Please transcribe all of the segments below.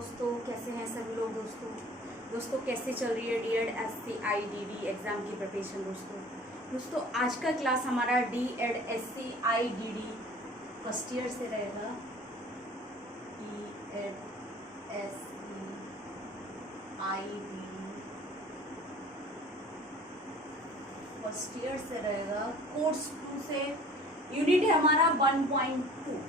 दोस्तों, कैसे हैं सभी लोग। दोस्तों कैसे चल रही है डीएड एससी आईडीडी एग्ज़ाम की प्रिपरेशन। दोस्तों आज का क्लास हमारा DEd SC IDD first year से रहेगा। DEd SC IDD first year से रहेगा। कोर्स 2 से यूनिट है हमारा 1.2।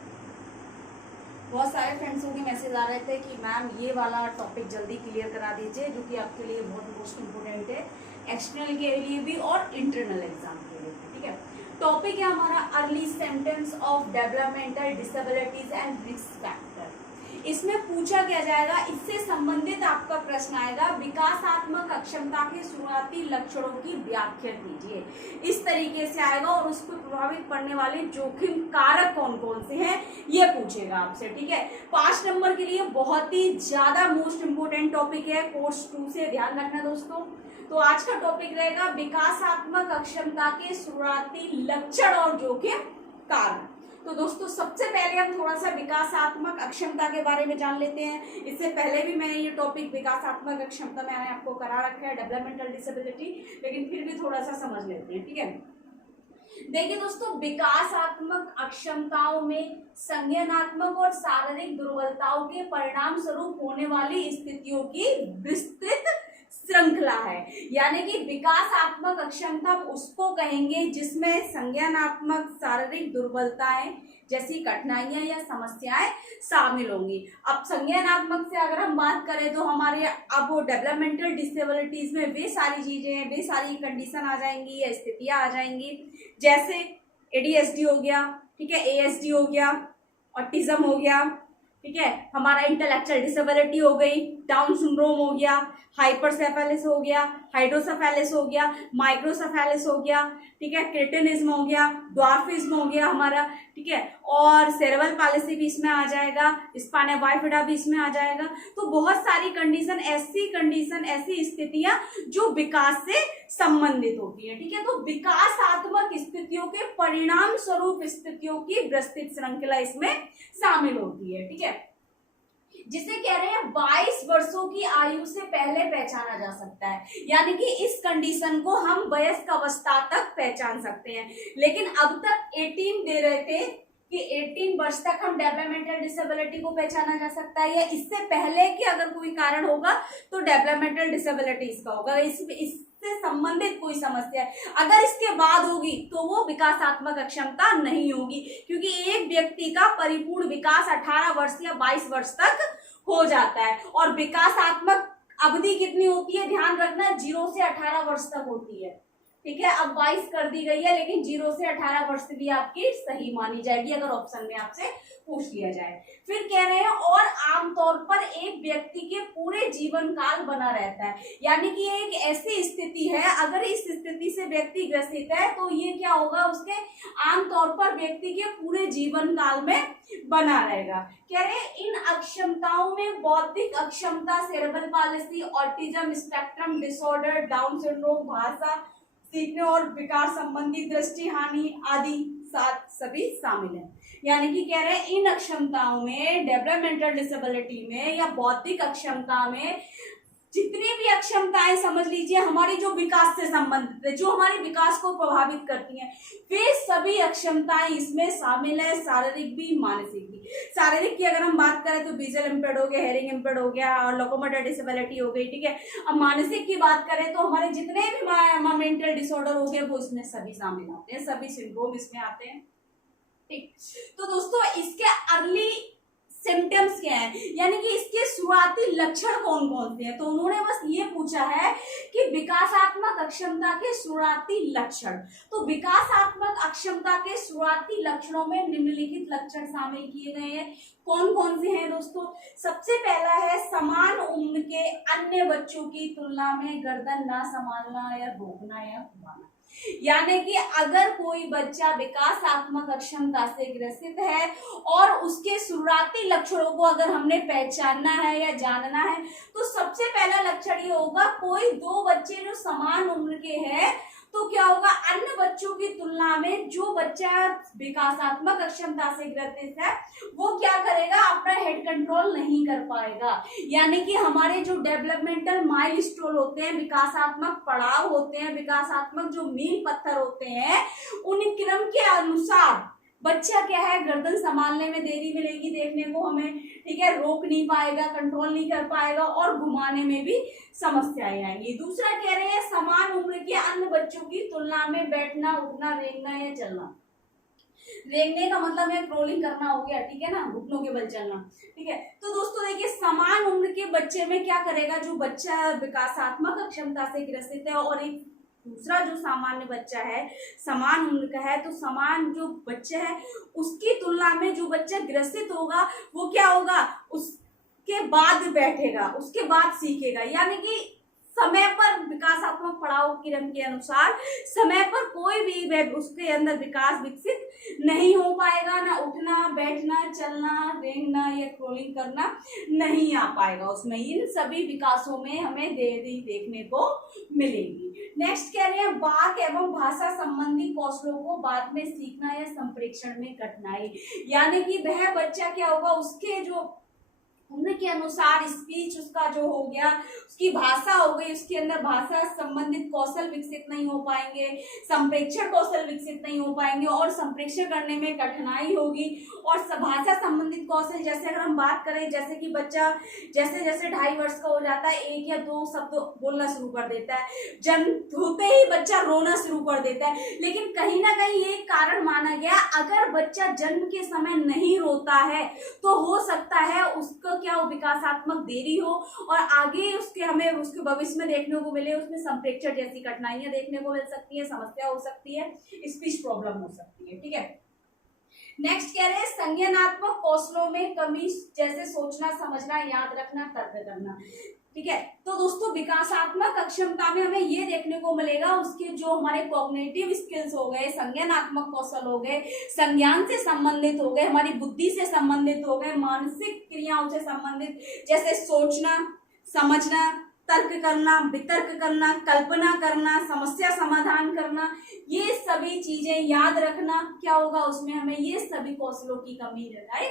बहुत सारे फ्रेंड्सों के मैसेज आ रहे थे कि मैम ये वाला टॉपिक जल्दी क्लियर करा दीजिए, जो कि आपके लिए बहुत मोस्ट इम्पोर्टेंट है, एक्सटर्नल के लिए भी और इंटरनल एग्जाम के लिए भी। ठीक है, टॉपिक है हमारा early symptoms of developmental disabilities and risk factor. इसमें पूछा क्या जाएगा, इससे संबंधित आपका प्रश्न आएगा, विकासात्मक अक्षमता के शुरुआती लक्षणों की व्याख्या कीजिए। इस तरीके से आएगा और उस पर प्रभावित पड़ने वाले जोखिम कारक कौन कौन से हैं ये पूछेगा आपसे। ठीक है, 5 नंबर के लिए बहुत ही ज्यादा मोस्ट इंपोर्टेंट टॉपिक है कोर्स 2 से, ध्यान रखना दोस्तों। तो आज का टॉपिक रहेगा विकासात्मक अक्षमता के शुरुआती लक्षण और जोखिम कारक। तो दोस्तों सबसे पहले हम थोड़ा सा विकासात्मक अक्षमता के बारे में जान लेते हैं। इससे पहले भी मैंने ये टॉपिक विकासात्मक अक्षमता मैंने आपको करा रखा है, डेवलपमेंटल डिसेबिलिटी, लेकिन फिर भी थोड़ा सा समझ लेते हैं। ठीक है, देखिए दोस्तों, विकासात्मक अक्षमताओं में संज्ञानात्मक और शारीरिक दुर्बलताओं के परिणाम स्वरूप होने वाली स्थितियों की विस्तृत श्रृंखला है। यानी कि विकासात्मक अक्षमता उसको कहेंगे जिसमें संज्ञानात्मक शारीरिक दुर्बलताएं जैसी कठिनाइयां या समस्याएं शामिल होंगी। अब संज्ञानात्मक से अगर हम बात करें तो हमारे अब डेवलपमेंटल डिसेबिलिटीज में वे सारी चीजें हैं, वे सारी कंडीशन आ जाएंगी या स्थितियां आ जाएंगी, जैसे एडीएसडी हो गया, ठीक है, एएसडी हो गया, ऑटिज्म हो गया, ठीक है, हमारा इंटेलेक्चुअल डिसेबिलिटी हो गई, डाउन सिंड्रोम हो गया, हाइपरसेफेलिस हो गया, हाइड्रोसेफेलिस हो गया, माइक्रोसेफेलिस हो गया, ठीक है, क्रेटिनिज्म हो गया, ड्वार्फिज्म हो गया हमारा, ठीक है, और सेरेब्रल पालिसी भी इसमें आ जाएगा, स्पाइना बाइफिडा भी इसमें आ जाएगा। तो बहुत सारी कंडीशन, ऐसी स्थितियां जो विकास से संबंधित होती है। ठीक है, तो विकासात्मक स्थितियों के परिणाम स्वरूप स्थितियों की विस्तृत श्रृंखला इसमें शामिल होती है। ठीक है, जिसे कह रहे हैं 22 वर्षों की आयु से पहले पहचाना जा सकता है। यानी कि इस कंडीशन को हम वयस्क अवस्था तक पहचान सकते हैं, लेकिन अब तक 18 दे रहे थे कि 18 वर्ष तक हम डेवलपमेंटल डिसेबिलिटी को पहचाना जा सकता है, या इससे पहले कि अगर कोई कारण होगा तो डेवलपमेंटल डिसेबिलिटी इसका होगा, इससे संबंधित कोई समस्या है। अगर इसके बाद होगी तो वो विकासात्मक अक्षमता नहीं होगी, क्योंकि एक व्यक्ति का परिपूर्ण विकास 18 वर्ष या 22 वर्ष तक हो जाता है। और विकासात्मक अवधि कितनी होती है, ध्यान रखना, 0 से 18 वर्ष तक होती है। ठीक है, अब 22 कर दी गई है, लेकिन 0 से 18 वर्ष भी आपकी सही मानी जाएगी अगर ऑप्शन में आपसे पूछ लिया जाए। फिर कह रहे हैं और आमतौर पर एक व्यक्ति के पूरे जीवन काल बना रहता है। यानी कि एक ऐसी स्थिति है, अगर इस स्थिति से व्यक्ति ग्रसित है तो ये क्या होगा, उसके आमतौर पर व्यक्ति के पूरे जीवन काल में बना रहेगा। कह रहे हैं इन अक्षमताओं में बौद्धिक अक्षमता, cerebral palsy, autism spectrum disorder, down syndrome, भाषा सीखने और विकास संबंधी दृष्टि हानि आदि सभी शामिल है। यानी कि कह रहे हैं इन अक्षमताओं में, डेवलपमेंटल डिसेबिलिटी में या बौद्धिक अक्षमता में जितनी भी अक्षमताएं समझ लीजिए हमारी जो विकास से संबंधित है, जो हमारे विकास को प्रभावित करती हैं, वे सभी अक्षमताएं इसमें शामिल है, शारीरिक भी मानसिक भी। शारीरिक की अगर हम बात करें तो विजुअल इम्पेयर्ड हो गया, हेयरिंग इम्पेयर्ड हो गया और लोकोमोटर डिसेबिलिटी हो गई। ठीक है, अब मानसिक की बात करें तो हमारे जितने भी मेंटल डिसऑर्डर हो गए वो इसमें सभी शामिल आते हैं, सभी सिंड्रोम इसमें आते हैं। ठीक, तो दोस्तों इसके अर्ली सिम्टम्स क्या है, यानी कि इसके शुरुआती लक्षण कौन कौन से हैं, तो उन्होंने बस ये पूछा है कि विकासात्मक अक्षमता के शुरुआती लक्षण। तो विकासात्मक अक्षमता के शुरुआती लक्षणों में निम्नलिखित लक्षण शामिल किए गए हैं। कौन कौन से हैं दोस्तों, सबसे पहला है समान उम्र के अन्य बच्चों की तुलना में गर्दन ना संभालना या रोकना या घुमाना। यानी कि अगर कोई बच्चा विकासात्मक अक्षमता से ग्रसित है और उसके शुरुआती लक्षणों को अगर हमने पहचानना है या जानना है, तो सबसे पहला लक्षण ये होगा, कोई 2 बच्चे जो समान उम्र के हैं तो क्या होगा, अन्य बच्चों की तुलना में जो बच्चा विकासात्मक अक्षमता से ग्रसित है वो क्या करेगा, अपना हेड कंट्रोल नहीं कर पाएगा। यानी कि हमारे जो डेवलपमेंटल माइलस्टोन होते हैं, विकासात्मक पड़ाव होते हैं, विकासात्मक जो मील पत्थर होते हैं, उन क्रम के अनुसार बच्चा क्या है, गर्दन संभालने में देरी मिलेगी देखने को हमें, ठीक है, रोक नहीं पाएगा, कंट्रोल नहीं कर पाएगा और घुमाने में भी समस्याएं आएंगी। दूसरा कह रहे हैं, समान उम्र के अन्य बच्चों की तुलना में बैठना, उठना, रेंगना या चलना। रेंगने का मतलब है क्रोलिंग करना हो गया, ठीक है ना, घुटनों के बल चलना, ठीक है। तो दोस्तों देखिए, समान उम्र के बच्चे में क्या करेगा, जो बच्चा विकासात्मक अक्षमता से ग्रसित है और एक दूसरा जो सामान्य बच्चा है, समान उम्र का है, तो समान जो बच्चा है उसकी तुलना में जो बच्चा ग्रसित होगा वो क्या होगा, उसके बाद बैठेगा, उसके बाद सीखेगा। यानी कि समय पर विकासात्मक पड़ाव क्रम के अनुसार समय पर कोई भी उसके अंदर विकास विकसित नहीं हो पाएगा, ना उठना, बैठना, चलना, रेंगना या क्रोलिंग करना नहीं आ पाएगा उसमें। इन सभी विकासों में हमें देरी देखने को मिलेगी। नेक्स्ट कह रहे हैं, वाक एवं भाषा संबंधी कौशलों को बाद में सीखना या संप्रेषण में कठिनाई। यानी कि वह बच्चा क्या होगा, उसके जो उम्र के अनुसार स्पीच उसका जो हो गया, उसकी भाषा हो गई, उसके अंदर भाषा संबंधित कौशल विकसित नहीं हो पाएंगे, संप्रेषण कौशल विकसित नहीं हो पाएंगे और संप्रेषण करने में कठिनाई होगी। और भाषा संबंधित कौशल, जैसे अगर हम बात करें, जैसे कि बच्चा जैसे जैसे 2.5 वर्ष का हो जाता है, 1 या 2 शब्द बोलना शुरू कर देता है, जन्म होते ही बच्चा रोना शुरू कर देता है। लेकिन कहीं ना कहीं ये कारण माना गया, अगर बच्चा जन्म के समय नहीं रोता है तो हो सकता है उसको क्या हो, विकासात्मक देरी हो और आगे उसके हमें उसके भविष्य में देखने को मिले, उसमें संप्रेषण जैसी कठिनाइयां देखने को मिल सकती है, समस्या हो सकती है, स्पीच प्रॉब्लम हो सकती है, ठीक है। नेक्स्ट कह रहे हैं, संज्ञानात्मक कौशलों में कमी, जैसे सोचना, समझना, याद रखना, तर्क करना, ठीक है। तो दोस्तों विकासात्मक अक्षमता में हमें ये देखने को मिलेगा, उसके जो हमारे कॉग्निटिव स्किल्स हो गए, संज्ञानात्मक कौशल हो गए, संज्ञान से संबंधित हो गए, हमारी बुद्धि से संबंधित हो गए, मानसिक क्रियाओं से संबंधित, जैसे सोचना, समझना, तर्क करना, वितर्क करना, कल्पना करना, समस्या समाधान करना, ये सभी चीजें याद रखना, क्या होगा उसमें हमें ये सभी कौशलों की कमी दिखाई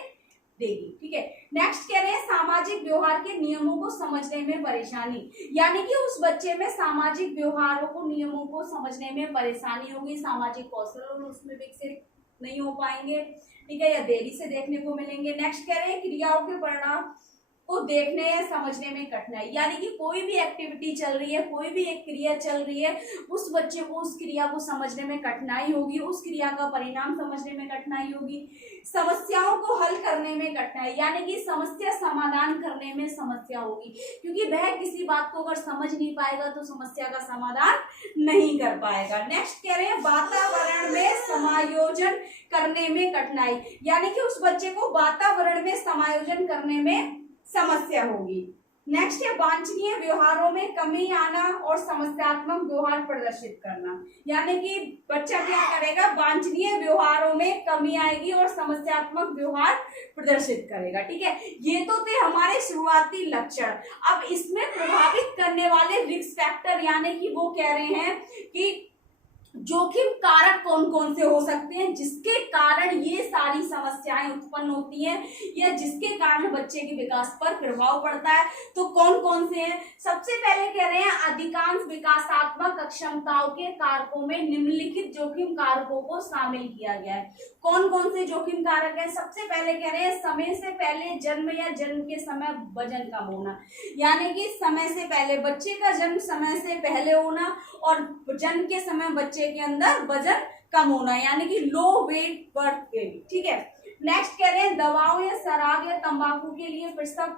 देगी, ठीक है। नेक्स्ट कह रहे हैं, सामाजिक व्यवहार के नियमों को समझने में परेशानी। यानी कि उस बच्चे में सामाजिक व्यवहारों को, नियमों को समझने में परेशानी होगी, सामाजिक कौशल उसमें विकसित नहीं हो पाएंगे, ठीक है, या देरी से देखने को मिलेंगे। नेक्स्ट कह रहे हैं, क्रियाओं के परिणाम को देखने या समझने में कठिनाई। यानी कि कोई भी एक्टिविटी चल रही है, कोई भी एक क्रिया चल रही है, उस बच्चे को उस क्रिया को समझने में कठिनाई होगी, उस क्रिया का परिणाम समझने में कठिनाई होगी। समस्याओं को हल करने में कठिनाई, यानी कि समस्या समाधान करने में समस्या होगी, क्योंकि वह किसी बात को अगर समझ नहीं पाएगा तो समस्या का समाधान नहीं कर पाएगा। नेक्स्ट कह रहे हैं, वातावरण में समायोजन करने में कठिनाई। यानी कि उस बच्चे को वातावरण में समायोजन करने में समस्या होगी। नेक्स्ट है, वांछनीय व्यवहारों में कमी आना और समस्यात्मक व्यवहार प्रदर्शित करना। यानी कि बच्चा क्या करेगा, वांछनीय व्यवहारों में कमी आएगी और समस्यात्मक व्यवहार प्रदर्शित करेगा, ठीक है। ये तो थे हमारे शुरुआती लक्षण। अब इसमें प्रभावित करने वाले रिस्क फैक्टर, यानी कि वो कह रहे हैं कि जोखिम कारक कौन कौन से हो सकते हैं जिसके कारण ये सारी समस्याएं उत्पन्न होती हैं या जिसके कारण बच्चे के विकास पर प्रभाव पड़ता है। तो कौन कौन से हैं? सबसे पहले कह रहे हैं, अधिकांश विकासात्मक अक्षमताओं के कारकों में निम्नलिखित जोखिम कारकों को शामिल किया गया है। कौन कौन से जोखिम कारक है? सबसे पहले कह रहे हैं, समय से पहले जन्म या जन्म के समय वजन कम होना। यानी कि समय से पहले, बच्चे का जन्म समय से पहले होना और जन्म के समय बच्चे के अंदर वजन कम होना, यानी कि लो वेट बर्थ वेट, ठीक है। नेक्स्ट कह रहे हैं, दवाओं या शराब या तंबाकू के लिए प्रसव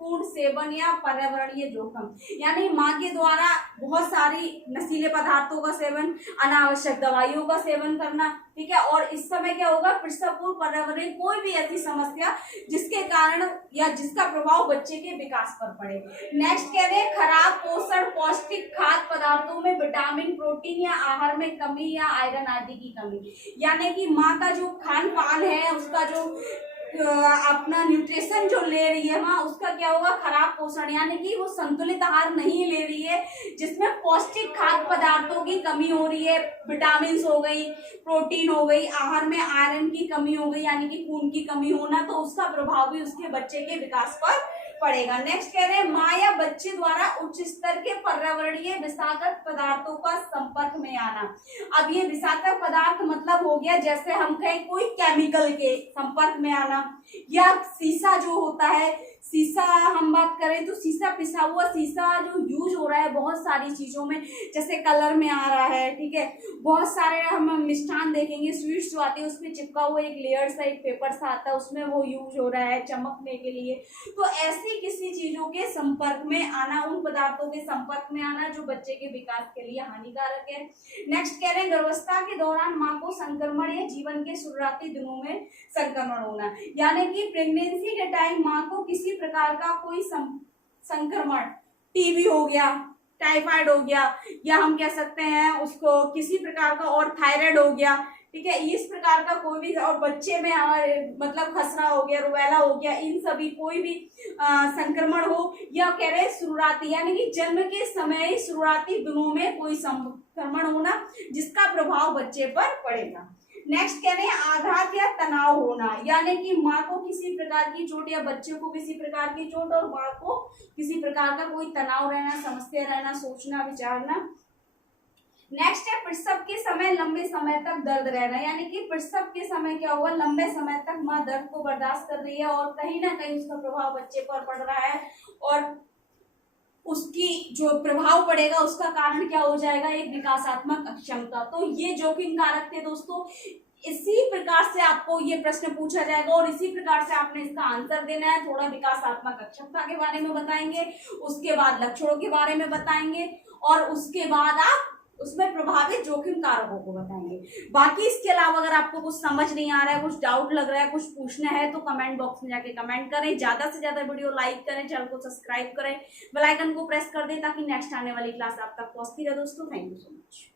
पूर्ण सेवन या पर्यावरणीय जोखिम, यानी माँ के द्वारा बहुत सारी नशीले पदार्थों का सेवन, अनावश्यक दवाइयों का सेवन करना, ठीक है। और इस समय क्या होगा, प्रसव पूर्व पर्यावरणीय कोई भी ऐसी समस्या जिसके कारण या जिसका प्रभाव बच्चे के विकास पर पड़े। नेक्स्ट कह रहे हैं, खराब पोषण, पौष्टिक खाद्य पदार्थों में विटामिन, प्रोटीन या आहार में कमी या आयरन आदि की कमी, यानी कि माँ का जो खान पान है, उसका जो अपना न्यूट्रिशन जो ले रही है वहाँ, उसका क्या होगा, खराब पोषण, यानी कि वो संतुलित आहार नहीं ले रही है, जिसमें पौष्टिक खाद्य पदार्थों की कमी हो रही है, विटामिन हो गई, प्रोटीन हो गई, आहार में आयरन की कमी हो गई, यानी कि खून की कमी होना, तो उसका प्रभाव भी उसके बच्चे के विकास पर पड़ेगा। नेक्स्ट कह रहे हैं माँ या बच्चे द्वारा उच्च स्तर के पर्यावरणीय विषाक्त पदार्थों का संपर्क में आना। अब ये विषाक्त पदार्थ मतलब हो गया जैसे हम कहें कोई केमिकल के संपर्क में आना, या शीशा जो होता है, शीशा हम बात करें तो शीशा, पिसा हुआ शीशा जो यूज हो रहा है बहुत सारी चीजों में, जैसे कलर में आ रहा है, ठीक है, बहुत सारे हम मिष्ठान देखेंगे, स्वीट्स जो आती है उसमें चिपका हुआ एक लेयर सा, एक पेपर सा आता है, उसमें वो यूज हो रहा है चमकने के लिए। तो ऐसी किसी चीजों के संपर्क में आना, उन पदार्थों के संपर्क में आना जो बच्चे के विकास के लिए हानिकारक है। नेक्स्ट कह रहे हैं गर्भावस्था के दौरान माँ को संक्रमण या जीवन के शुरुआती दिनों में संक्रमण होना, यानी कि प्रेगनेंसी के टाइम माँ को किसी प्रकार का कोई संक्रमण, टीबी हो गया, टाइफाइड हो गया, या हम कह सकते हैं उसको किसी प्रकार का, और थायराइड हो गया, ठीक है, इस प्रकार का कोई भी, और बच्चे में मतलब खसरा हो गया, रुबेला हो गया, इन सभी कोई भी संक्रमण हो, या कह रहे शुरुआती यानी कि जन्म के समय शुरुआती दिनों में कोई संक्रमण होना जिसका प्रभाव बच्चे पर पड़ेगा। नेक्स्ट कह रहे हैं आघात या तनाव होना, यानी कि माँ को किसी प्रकार की चोट या बच्चे को किसी प्रकार की चोट और माँ को किसी प्रकार का कोई तनाव रहना, समस्या रहना, सोचना, विचारना। नेक्स्ट है प्रसव के समय लंबे समय तक दर्द रहना, यानी कि प्रसव के समय क्या हुआ, लंबे समय तक माँ दर्द को बर्दाश्त कर रही है और कहीं ना कहीं उसका प्रभाव बच्चे पर पड़ रहा है, और उसकी जो प्रभाव पड़ेगा उसका कारण क्या हो जाएगा, एक विकासात्मक अक्षमता। तो ये जोखिम कारक थे दोस्तों। इसी प्रकार से आपको ये प्रश्न पूछा जाएगा और इसी प्रकार से आपने इसका आंसर देना है। थोड़ा विकासात्मक अक्षमता के बारे में बताएंगे, उसके बाद लक्षणों के बारे में बताएंगे, और उसके बाद आप उसमें प्रभावित जोखिम कारकों को बताएंगे। बाकी इसके अलावा अगर आपको कुछ समझ नहीं आ रहा है, कुछ डाउट लग रहा है, कुछ पूछना है, तो कमेंट बॉक्स में जाके कमेंट करें। ज्यादा से ज्यादा वीडियो लाइक करें, चैनल को सब्सक्राइब करें, बेल आइकन को प्रेस कर दें ताकि नेक्स्ट आने वाली क्लास आप तक पहुंचती रहे दोस्तों। Thank you so much.